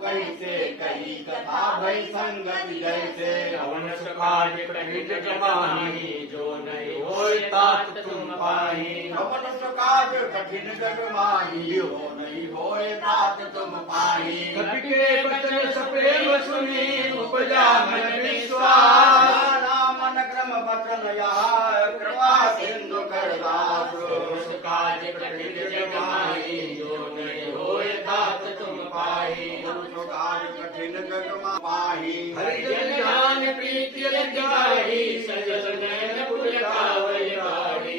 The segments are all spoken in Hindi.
कैसे कही कथा भई संगति जैसे हवन सुखाज कठिन जगमाही जो नहीं होय तात तुम पाही हवन सुखाज कठिन जगमाही हो नहीं होय तात तुम पाही कवि के वचन सप्रेम सुनी उपजा मन विश्वास मन क्रम वचन यहाँ कृपा सिंधु करदास सुखाज कठिन जगमाही जो नहीं होय तात तुम पाही सुखाज कठिन जगमाही हरिजन ज्ञान प्रीति लज्जाही सजल नयन पुलकावय गाड़ी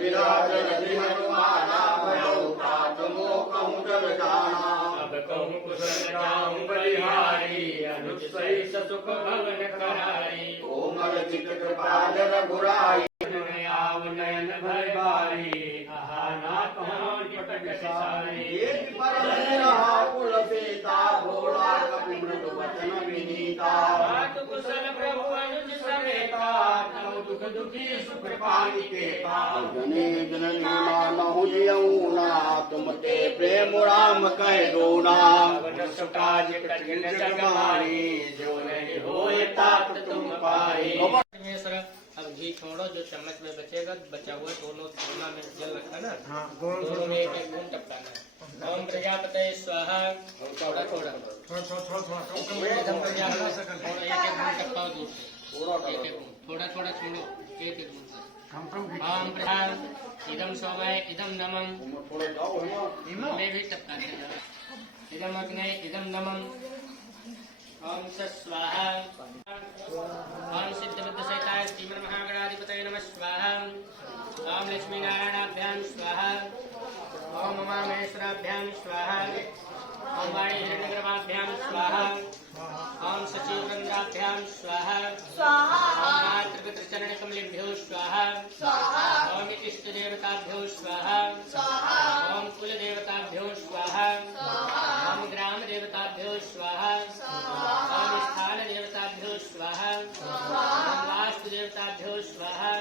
विराज रवि हनुमाना भयो तात मोह जल जाना अब कहूँ कुशल राम बलिहारी अनुज सहित सुख भवन कराई कोमल चित कृपाल रघुराई नयन भय बारी आहा ना कहाँ पटक सारी एक परम कुल सीता भोला कपि मृदु वचन विनीता मात कुशल प्रभु अनुज समेता तव दुख दुखी सुख पानी केता जने जननी मानहु जियऊना तुम ते प्रेम राम कह दोना वन सुकाज कठिन जगमाही जो नहीं होय तात तुम पाई। अब घी छोड़ो, जो चम्मच में बचेगा बचा हुआ दोनों दोना में जल रखा ना, हाँ, दोनों में एक एक बूंद टपकाना। ओम प्रजापते स्वाहा, थोड़ा थोड़ा एकदम प्रजापति थोड़ा एक एक बूंद टपकाओ दूध से, एक एक बूंद थोड़ा थोड़ा छोड़ो, एक एक बूंद। ओम प्रधान इदम सोमय इदम नमम में भी टपकाते जाओ। इदम अग्ने इदम नमम। ओम स्वाहा। ओम सिद्धबुद्ध सहिताय श्रीमन महागणाधिपतये नमः स्वाहा। ओम लक्ष्मी नारायणाभ्यां स्वाहा। ओम उमामहेश्वराभ्यां स्वाहा। ओम वाणी हिरण्यगर्भाभ्यां स्वाहा। ओम सचिवृंदाभ्यां स्वाहा। ओम मातृपितृचरणकमलेभ्यो स्वाहा। ओम इष्टदेवताभ्यो स्वाहा। ओम कुलदेवताभ्यो स्वाहा। ओम ग्रामदेवताभ्यो स्वाहा। ओम स्थान देवताभ्यो स्वाहा। ओम वास्तुदेवताभ्यो स्वाहा।